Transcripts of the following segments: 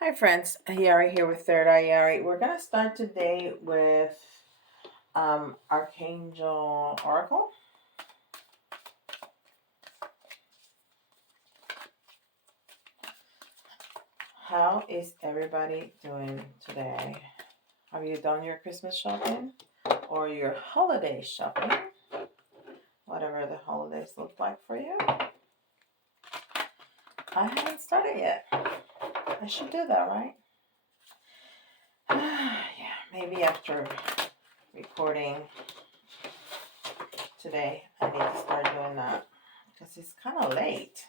Hi friends, Yari here with Third Eye Yari. We're going to start today with Archangel Oracle. How is everybody doing today? Have you done your Christmas shopping or your holiday shopping? Whatever the holidays look like for you. I haven't started yet. I should do that, right? Yeah, maybe after recording today, I need to start doing that because it's kind of late.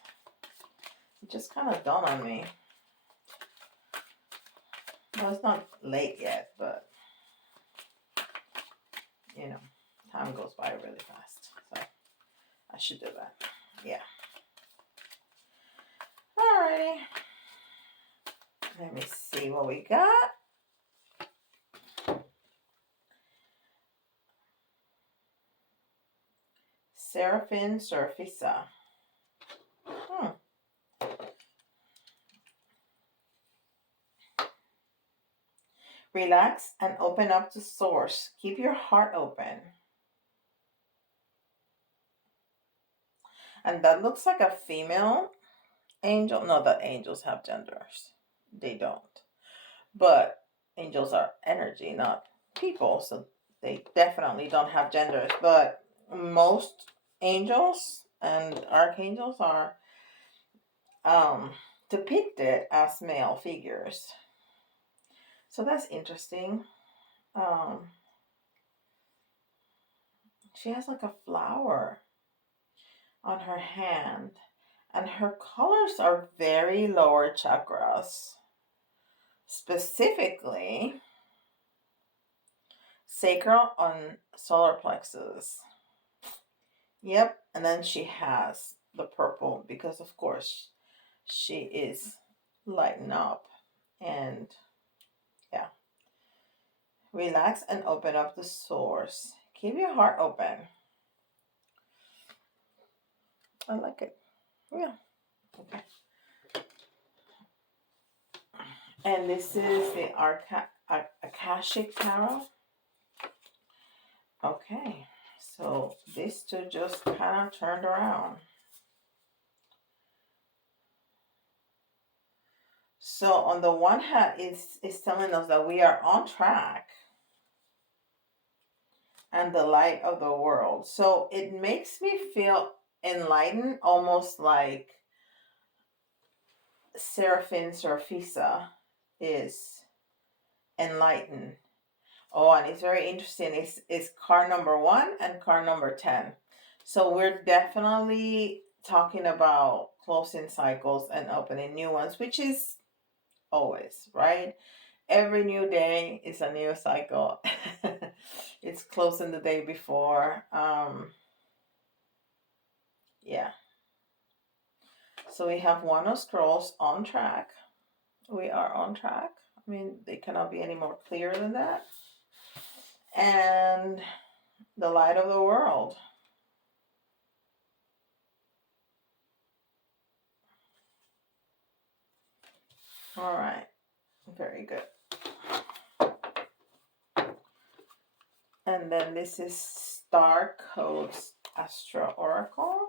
It just kind of dawned on me. Well, it's not late yet, but you know, time goes by really fast. So I should do that. Yeah. Alrighty. Let me see what we got. Seraphim Surfisa. Relax and open up to source. Keep your heart open. And that looks like a female angel. No, that angels have genders. They don't. But angels are energy, not people. So they definitely don't have genders. But most angels and archangels are depicted as male figures. So that's interesting. She has like a flower on her hand, and her colors are very lower chakras, specifically sacral on solar plexus. Yep, and then she has the purple because, of course, she is lighting up. And yeah, relax and open up the source. Keep your heart open. I like it. Yeah. Okay. And this is the Akashic Tarot. Okay. So these two just kind of turned around. So on the one hand, it's telling us that we are on track and the light of the world. So it makes me feel enlightened, almost like Seraphim Surfisa is enlightened. Oh, and it's very interesting. It's card number 1 and card number 10. So we're definitely talking about closing cycles and opening new ones, which is always, right? Every new day is a new cycle. It's closing the day before. Yeah. So we have One of Scrolls on track. We are on track. I mean, they cannot be any more clear than that. And the light of the world. All right. Very good. And then this is Starcodes Astro Oracle.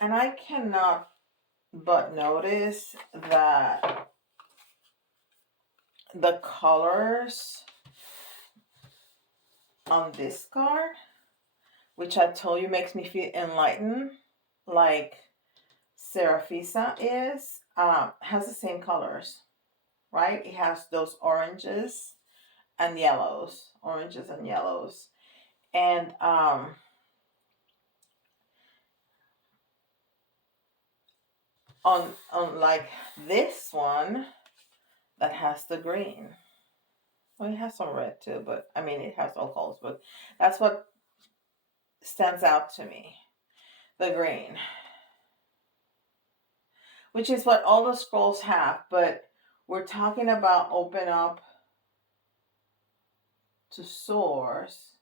And I cannot but notice that the colors on this card, which I told you makes me feel enlightened, like Seraphisa is, has the same colors, right? It has those oranges and yellows, and on like this one that has the green. Well, it has some red too, but I mean, it has all colors, but that's what stands out to me. The green, which is what all the scrolls have, but we're talking about open up to source,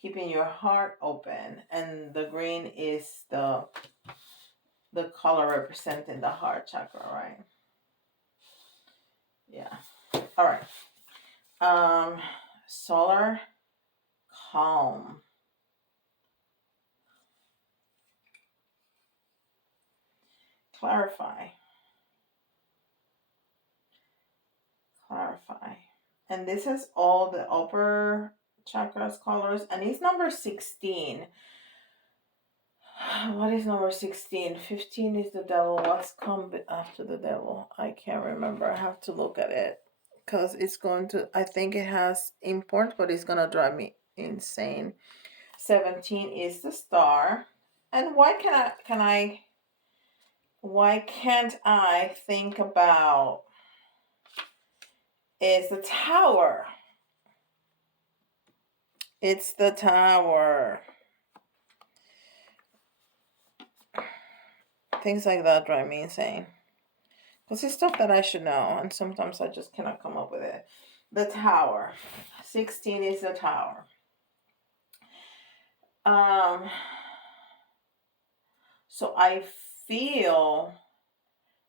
keeping your heart open, and the green is the color representing the heart chakra, right? Yeah. All right. Solar calm. Clarify. And this is all the upper chakras colors, and it's number 16. What is number 16? 15 is the devil. What's come after the devil? I can't remember. I have to look at it because it's going to, I think it has import, but it's going to drive me insane. 17 is the star. And why can't I think about is the tower. It's the tower. Things like that drive me insane. Because it's stuff that I should know, and sometimes I just cannot come up with it. The tower. 16 is the tower. So I feel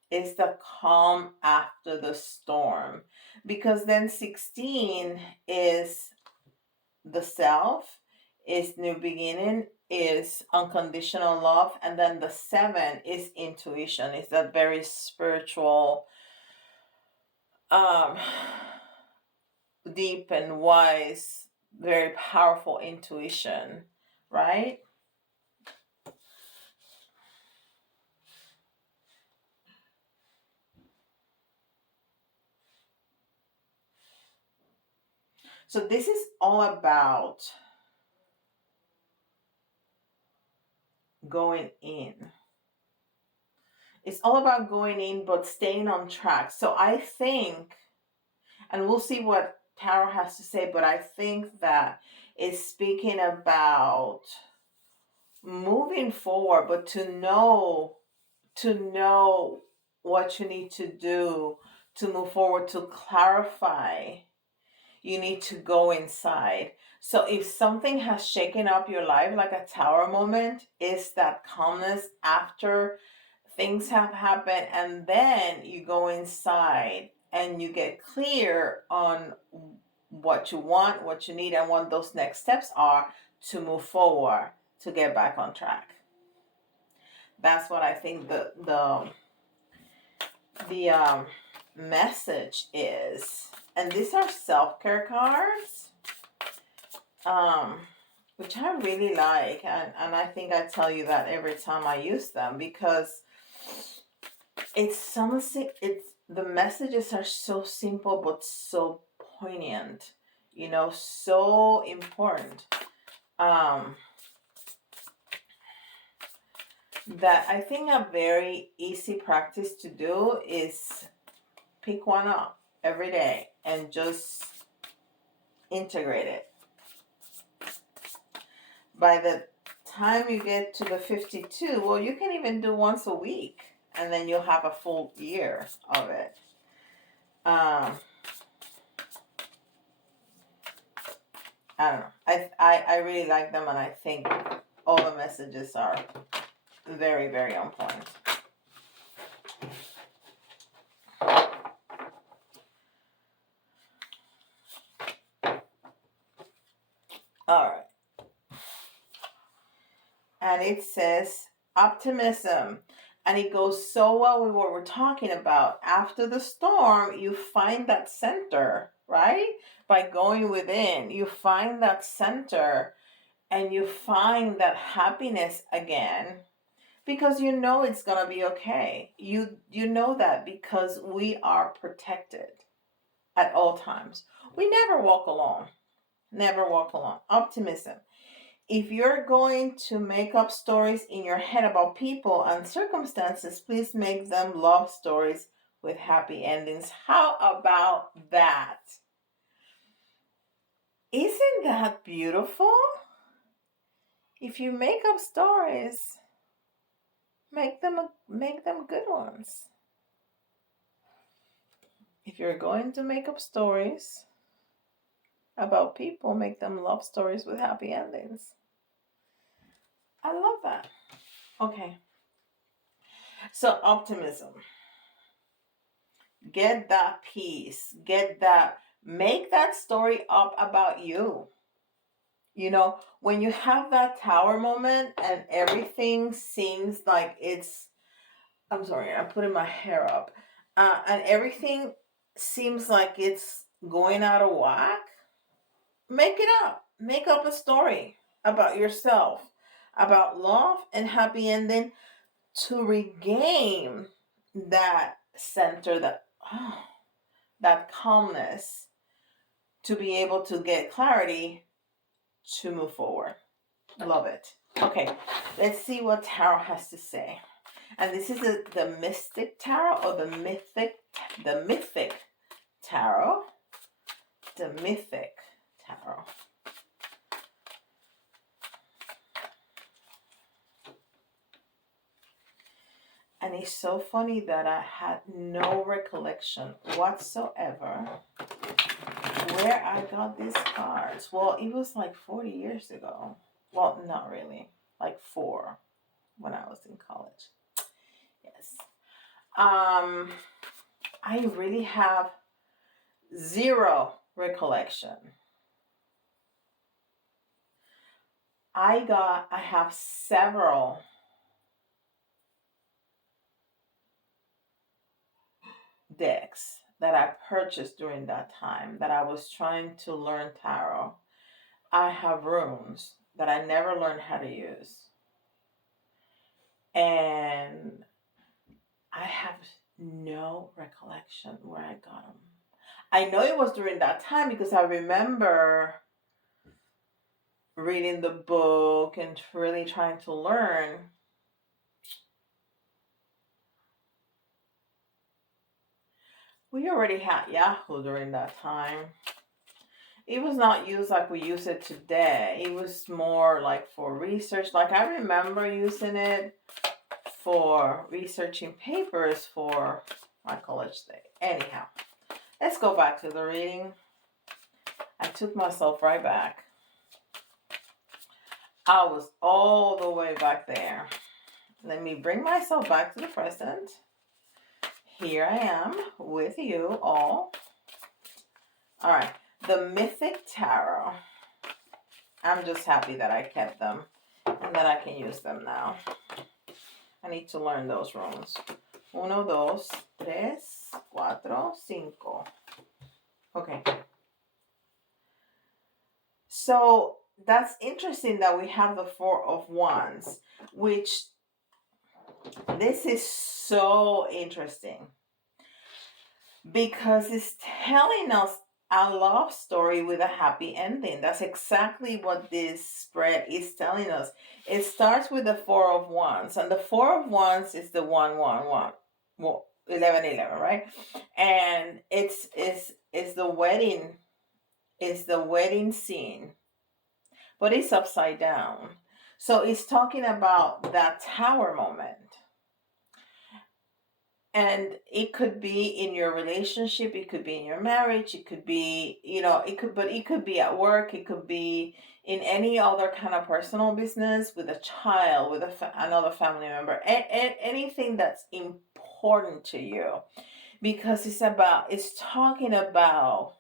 it's the calm after the storm. Because then 16 is the self, is new beginning, is unconditional love, and then the 7 is intuition. It's that very spiritual, deep and wise, very powerful intuition, right? So this is all about going in. It's all about going in, but staying on track. So I think, and we'll see what Tarot has to say, but I think that it's speaking about moving forward, but to know what you need to do to move forward, to clarify, you need to go inside. So if something has shaken up your life, like a tower moment, is that calmness after things have happened, and then you go inside and you get clear on what you want, what you need, and what those next steps are to move forward, to get back on track. That's what I think the message is. And these are self-care cards, which I really like, and I think I tell you that every time I use them, because the messages are so simple but so poignant, so important, that I think a very easy practice to do is pick one up every day and just integrate it. By the time you get to the 52, well, you can even do once a week, and then you'll have a full year of it. I don't know. I really like them, and I think all the messages are very, very on point. All right. And it says optimism. And it goes so well with what we're talking about. After the storm, you find that center, right? By going within, you find that center, and you find that happiness again, because you know it's going to be okay. You know that because we are protected at all times. We never walk alone. Never walk alone. Optimism. If you're going to make up stories in your head about people and circumstances, please make them love stories with happy endings. How about that? Isn't that beautiful? If you make up stories, make them good ones. If you're going to make up stories about people, make them love stories with happy endings. I love that. Okay. So optimism. Get that peace. Get that. Make that story up about you. You know, when you have that tower moment and everything seems like it's, I'm sorry, I'm putting my hair up, and everything seems like it's going out of whack, make it up. Make up a story about yourself, about love and happy ending to regain that center, that calmness, to be able to get clarity to move forward. Love it. Okay, let's see what tarot has to say. And this is the Mystic Tarot or the Mythic Tarot. The Mythic Tarot. And it's so funny that I had no recollection whatsoever where I got these cards. Well, it was like 40 years ago. Well, not really. Like 4 when I was in college. Yes. I really have zero recollection. I have several decks that I purchased during that time that I was trying to learn tarot. I have runes that I never learned how to use. And I have no recollection where I got them. I know it was during that time because I remember reading the book and really trying to learn. We already had Yahoo during that time. It was not used like we use it today. It was more like for research. Like I remember using it for researching papers for my college day. Anyhow, let's go back to the reading. I took myself right back. I was all the way back there. Let me bring myself back to the present. Here I am with you all. All right. The Mythic Tarot. I'm just happy that I kept them and that I can use them now. I need to learn those runes. 1, 2, 3, 4, 5. Okay. So that's interesting that we have the 4 of Wands, which this is so interesting because it's telling us a love story with a happy ending. That's exactly what this spread is telling us. It starts with the 4 of Wands, and the 4 of Wands is the 1, 1, 1. Well, 11, 11, right? And it's the wedding, is the wedding scene, but it's upside down. So it's talking about that tower moment. And it could be in your relationship, it could be in your marriage, it could be, it could be at work, it could be in any other kind of personal business, with a child, with another family member, anything that's important to you, because it's talking about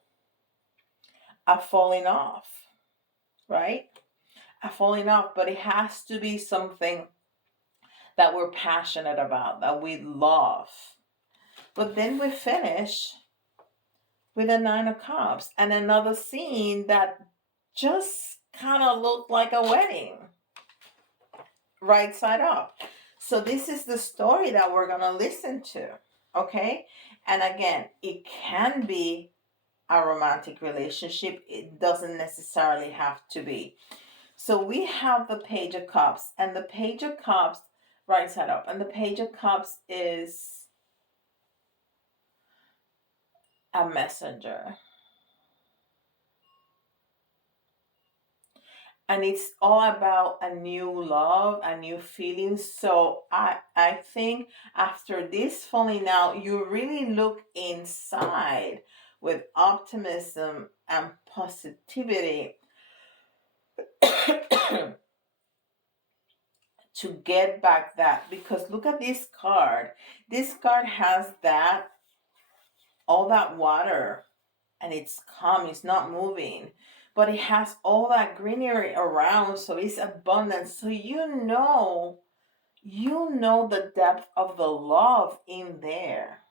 a falling off, right? A falling off, but it has to be something that we're passionate about, that we love. But then we finish with a 9 of Cups and another scene that just kind of looked like a wedding, right side up. So this is the story that we're going to listen to, okay? And again, it can be a romantic relationship. It doesn't necessarily have to be. So we have the Page of Cups, and the Page of Cups right side up, and the Page of Cups is a messenger. And it's all about a new love, a new feeling. So I think after this falling out, you really look inside with optimism and positivity to get back that. Because look at this card. This card has that, all that water, and it's calm, it's not moving, but it has all that greenery around, so it's abundant. So you know the depth of the love in there,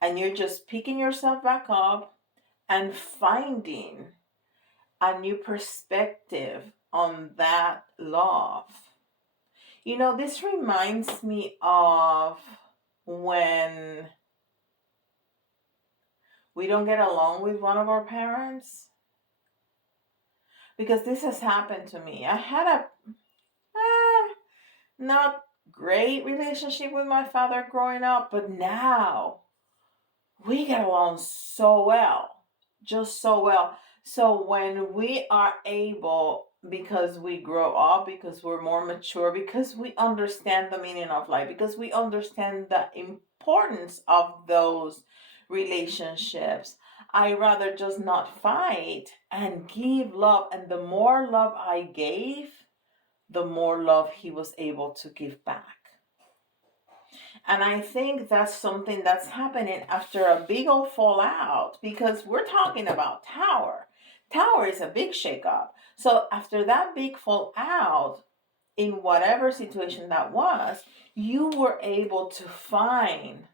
and you're just picking yourself back up and finding a new perspective on that love. You know, this reminds me of when we don't get along with one of our parents, because this has happened to me. I had a not great relationship with my father growing up, but now we get along so well, just so well. So when we are able, because we grow up, because we're more mature, because we understand the meaning of life, because we understand the importance of those relationships, I rather just not fight and give love. And the more love I gave, the more love he was able to give back. And I think that's something that's happening after a big old fallout, because we're talking about Tower. Tower is a big shakeup. So after that big fallout, in whatever situation that was, you were able to find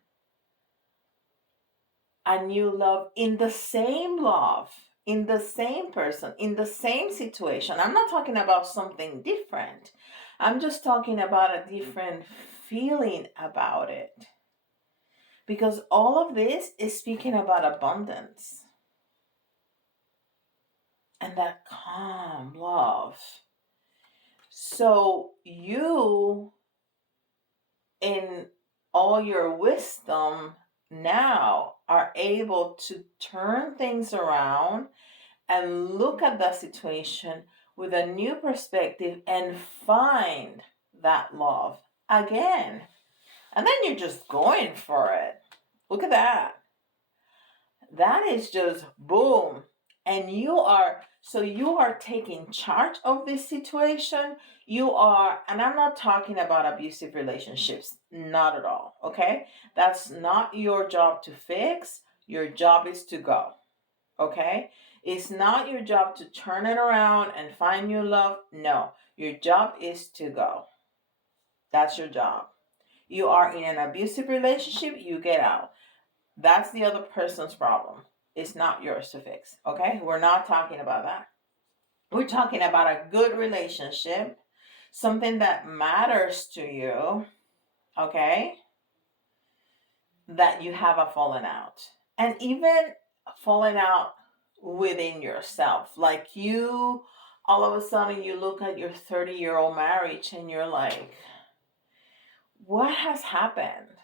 a new love in the same love, in the same person, in the same situation. I'm not talking about something different. I'm just talking about a different feeling about it. Because all of this is speaking about abundance and that calm love. So you, in all your wisdom now, are able to turn things around and look at the situation with a new perspective and find that love again. And then you're just going for it. Look at that. That is just boom. And you are taking charge of this situation. You are, and I'm not talking about abusive relationships, not at all, okay? That's not your job to fix. Your job is to go, okay? It's not your job to turn it around and find new love. No, your job is to go. That's your job. You are in an abusive relationship, you get out. That's the other person's problem. It's not yours to fix, okay? We're not talking about that. We're talking about a good relationship, something that matters to you, okay? That you have a falling out. And even falling out within yourself. Like you, all of a sudden, you look at your 30-year-old marriage and you're like, what has happened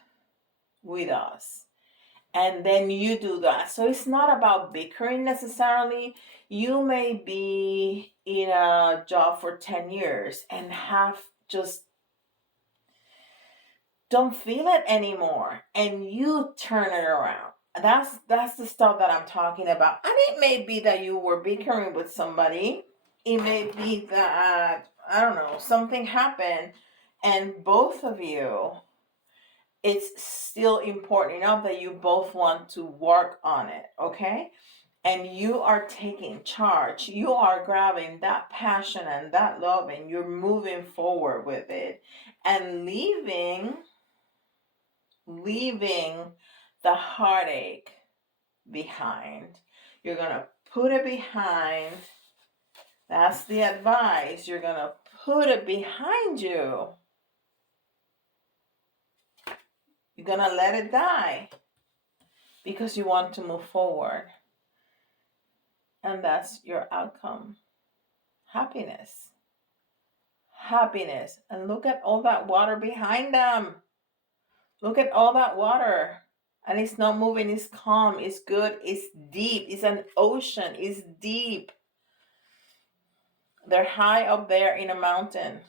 with us? And then you do that. So it's not about bickering necessarily. You may be in a job for 10 years and have just don't feel it anymore, and you turn it around. That's the stuff that I'm talking about. And it may be that you were bickering with somebody. It may be that, I don't know, something happened and both of you, it's still important enough that you both want to work on it, okay? And you are taking charge. You are grabbing that passion and that love and you're moving forward with it and leaving the heartache behind. You're going to put it behind. That's the advice. You're going to put it behind you. You're going to let it die because you want to move forward. And that's your outcome. Happiness. Happiness. And look at all that water behind them. Look at all that water. And it's not moving. It's calm. It's good. It's deep. It's an ocean. It's deep. They're high up there in a mountain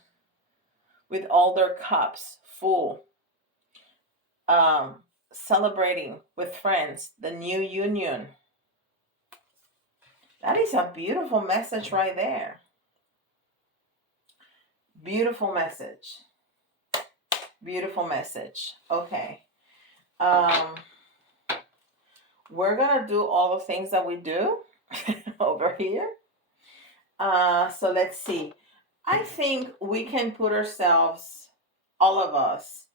with all their cups full, celebrating with friends the new union. That is a beautiful message right there. Beautiful message. Beautiful message. Okay. We're gonna do all the things that we do over here. So let's see. I think we can put ourselves, all of us,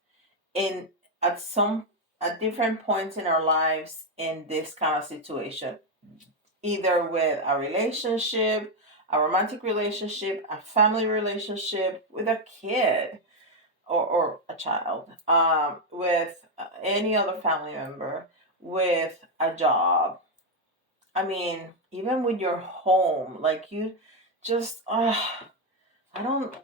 in at different points in our lives in this kind of situation, either with a relationship, a romantic relationship, a family relationship, with a kid or a child, with any other family member, with a job. I mean, even with your home, like you just, I don't,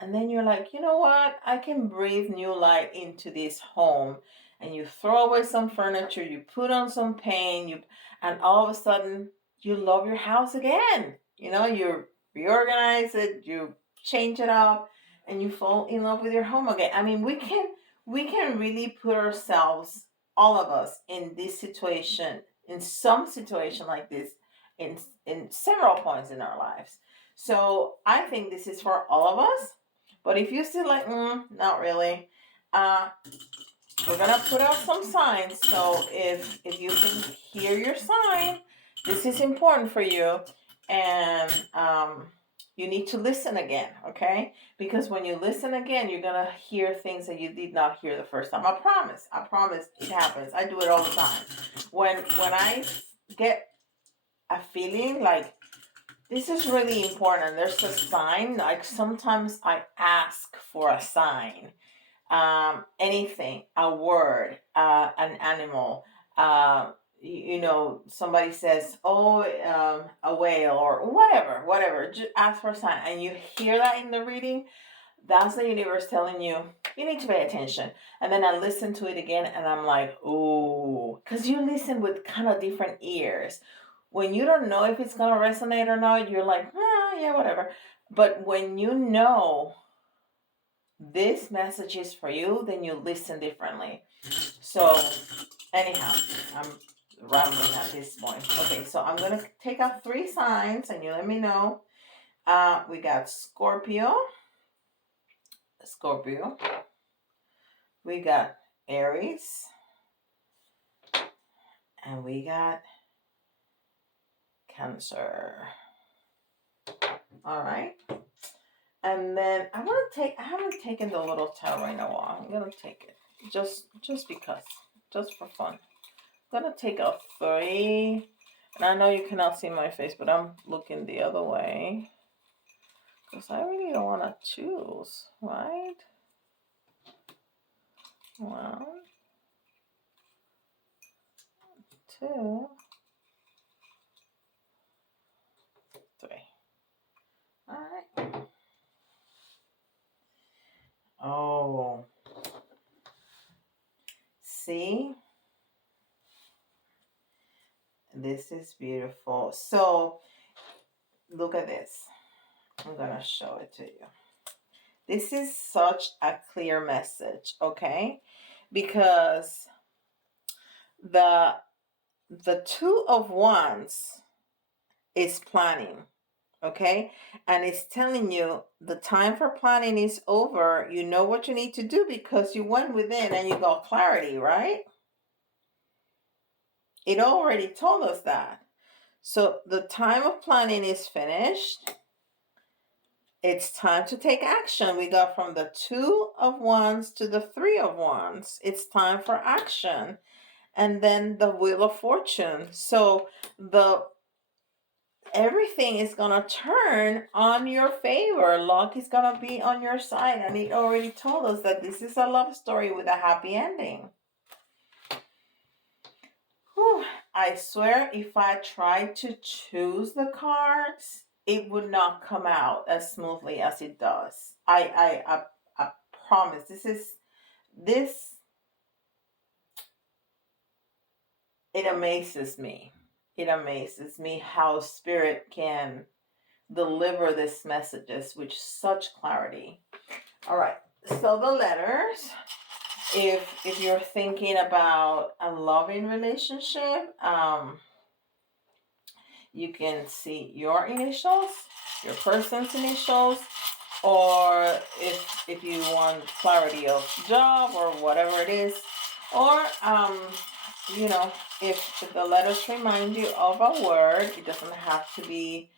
and then you're like, you know what? I can breathe new light into this home. And you throw away some furniture, you put on some paint, and all of a sudden you love your house again. You know, you reorganize it, you change it up, and you fall in love with your home again. I mean, we can really put ourselves, all of us, in this situation, in some situation like this, in several points in our lives. So I think this is for all of us. But if you still like, not really, we're gonna put out some signs. So if you can hear your sign, this is important for you, and you need to listen again, okay? Because when you listen again, you're gonna hear things that you did not hear the first time. I promise, it happens. I do it all the time. When I get a feeling like this is really important, there's a sign. Like sometimes I ask for a sign, anything, a word, an animal. Somebody says, "Oh, a whale," or whatever. Just ask for a sign, and you hear that in the reading. That's the universe telling you you need to pay attention. And then I listen to it again, and I'm like, "Ooh," because you listen with kind of different ears. When you don't know if it's gonna resonate or not, you're like, yeah, whatever. But when you know this message is for you, then you listen differently. So anyhow, I'm rambling at this point. Okay, so I'm gonna take out 3 signs and you let me know. We got Scorpio. We got Aries. And we got Cancer. All right. And then I haven't taken the little tarot in a while. I'm going to take it just because, just for fun. I'm going to take out 3. And I know you cannot see my face, but I'm looking the other way. Because I really don't want to choose, right? 1, 2, 3. All right. Oh. See? This is beautiful. So, look at this. I'm going to show it to you. This is such a clear message, okay? Because the 2 of Wands is planning, okay? And it's telling you the time for planning is over. You know what you need to do because you went within and you got clarity, right? It already told us that. So the time of planning is finished. It's time to take action. We got from the 2 of Wands to the 3 of Wands. It's time for action. And then the Wheel of Fortune. So everything is going to turn on your favor. Luck is going to be on your side. And it already told us that this is a love story with a happy ending. Whew. I swear if I tried to choose the cards, it would not come out as smoothly as it does. I promise. It amazes me. It amazes me how spirit can deliver these messages with such clarity. All right, so the letters, if you're thinking about a loving relationship, you can see your initials, your person's initials, or if you want clarity of job or whatever it is, or you know, if the letters remind you of a word, it doesn't have to be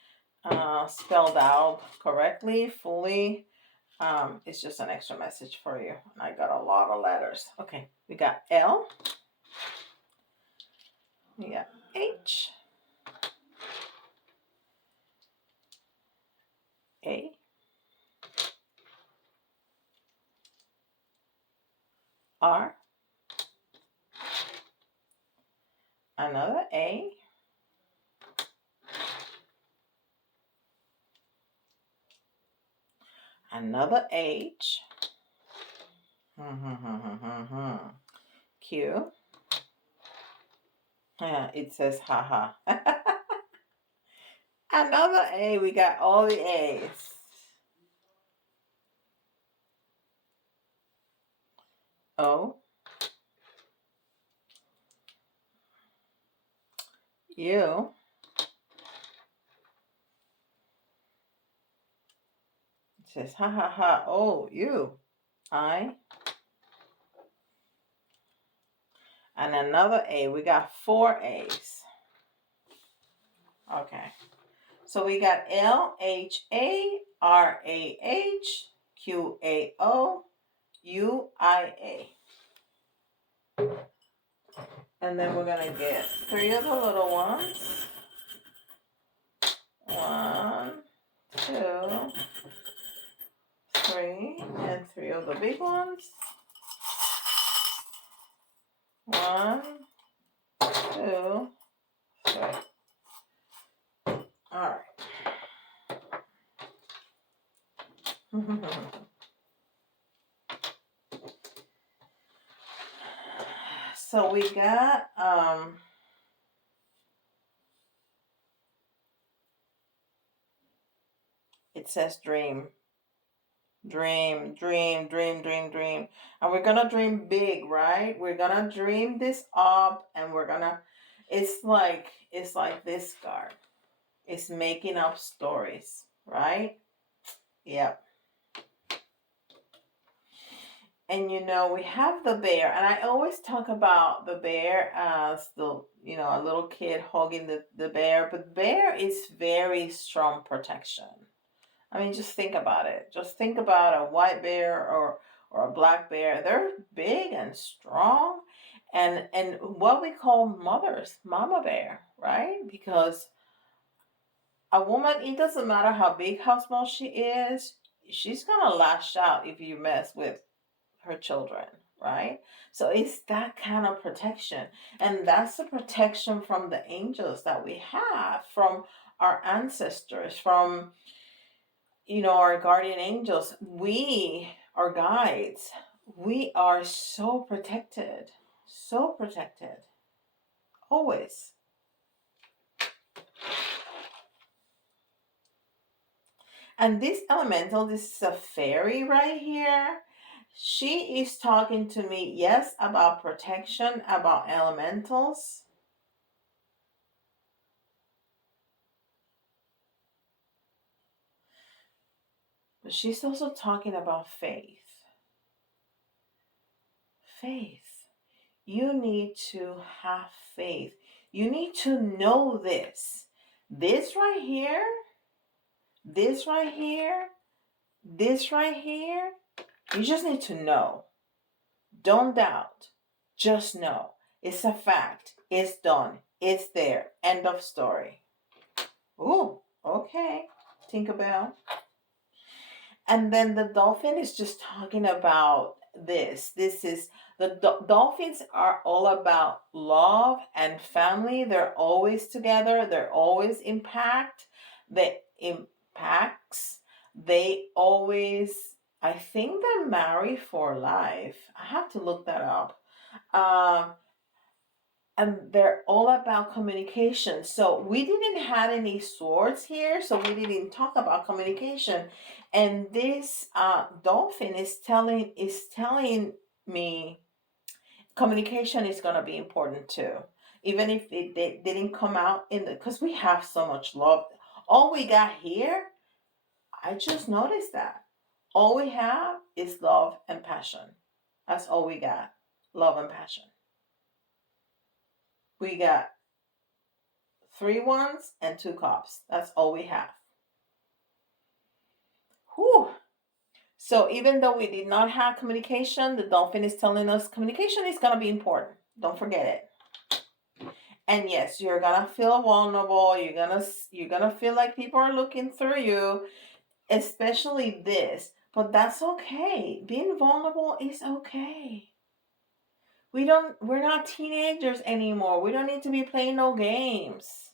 spelled out correctly, fully. It's just an extra message for you. And I got a lot of letters. Okay, we got L, we got H, A, R, another A, another H, Q. Yeah, it says haha. Another A. We got all the A's. O, U, it says ha ha ha. O, U, I, and another A. We got 4 A's. Okay. So we got L, H, A, R, A, H, Q, A, O, U, I, A. And then we're going to get 3 of the little ones. 1, 2, 3, and 3 of the big ones. 1, 2, 3. All right. So we got it says dream. Dream, dream, dream, dream, dream. And we're gonna dream big, right? We're gonna dream this up and we're gonna it's like this card. It's making up stories, right? Yep. And you know, we have the bear, and I always talk about the bear as the, you know, a little kid hugging the bear, but bear is very strong protection. I mean, just think about it. Just think about a white bear or a black bear. They're big and strong, and what we call mothers, mama bear, right? Because a woman, it doesn't matter how big, how small she is, she's gonna lash out if you mess with her children, right? So it's that kind of protection. And that's the protection from the angels that we have, from our ancestors, from, you know, our guardian angels. We are guides. We are so protected. So protected. Always. And this elemental, this is a fairy right here. She is talking to me, yes, about protection, about elementals. But she's also talking about faith. Faith. You need to have faith. You need to know this. This right here, this right here, this right here, you just need to know. Don't doubt. Just know. It's a fact. It's done. It's there. End of story. Ooh, okay. Tinkerbell. And then the dolphin is just talking about this. This is dolphins are all about love and family. They're always together. They're always impact. They impacts. They always. I think they're married for life. I have to look that up. Um, and they're all about communication. So we didn't have any swords here, so we didn't talk about communication. And this dolphin is telling me communication is going to be important too, even if they didn't come out in the, because we have so much love. All we got here, I just noticed that all we have is love and passion. That's all we got, love and passion. We got 3 wands and 2 cups. That's all we have. Whew. So even though we did not have communication, the dolphin is telling us communication is going to be important. Don't forget it. And yes, you're going to feel vulnerable. You're going to feel like people are looking through you, especially this. But that's okay. Being vulnerable is okay. We're not teenagers anymore. We don't need to be playing no games.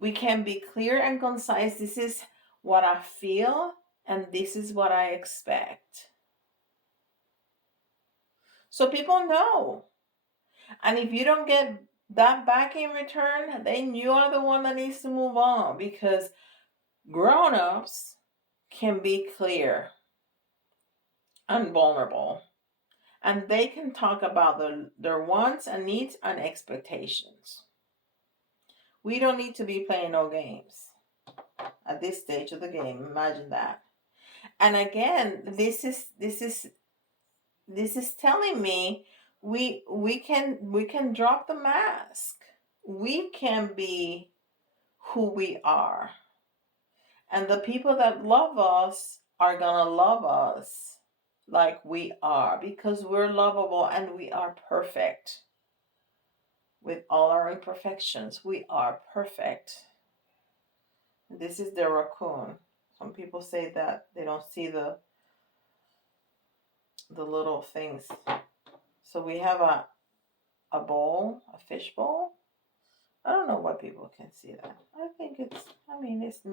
We can be clear and concise. This is what I feel, and this is what I expect. So people know. And if you don't get that back in return, then you are the one that needs to move on, because grown-ups can be clear and vulnerable. And they can talk about their wants and needs and expectations. We don't need to be playing no games at this stage of the game. Imagine that. And again, this is telling me we can drop the mask. We can be who we are. And the people that love us are gonna love us like we are, because we're lovable and we are perfect. With all our imperfections, we are perfect. This is the raccoon. Some people say that they don't see the little things. So we have a bowl, a fish bowl. I don't know why people can see that. I think it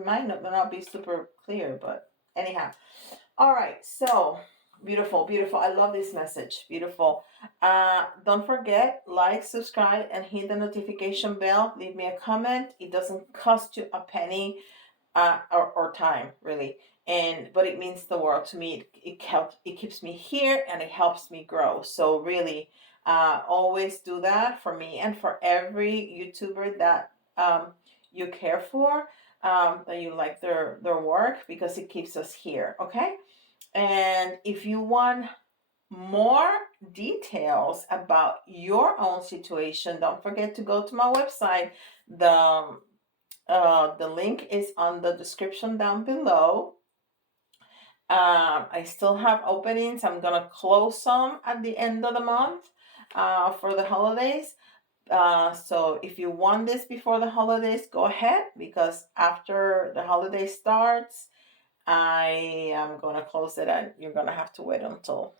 might not be super clear, but anyhow. All right, so beautiful, beautiful. I love this message. Beautiful. Don't forget, like, subscribe, and hit the notification bell. Leave me a comment. It doesn't cost you a penny or time, really. But it means the world to me. It keeps me here, and it helps me grow. So really, always do that for me and for every YouTuber that you care for, that you like their work, because it keeps us here. Okay. And if you want more details about your own situation, don't forget to go to my website. The link is on the description down below. I still have openings. I'm gonna close some at the end of the month for the holidays. So if you want this before the holidays, go ahead, because after the holiday starts, I am gonna close it, and you're gonna have to wait until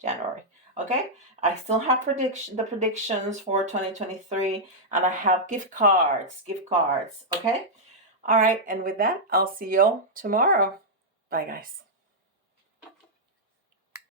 January. Okay, I still have the predictions for 2023, and I have gift cards. Okay, all right, and with that, I'll see you tomorrow. Bye, guys.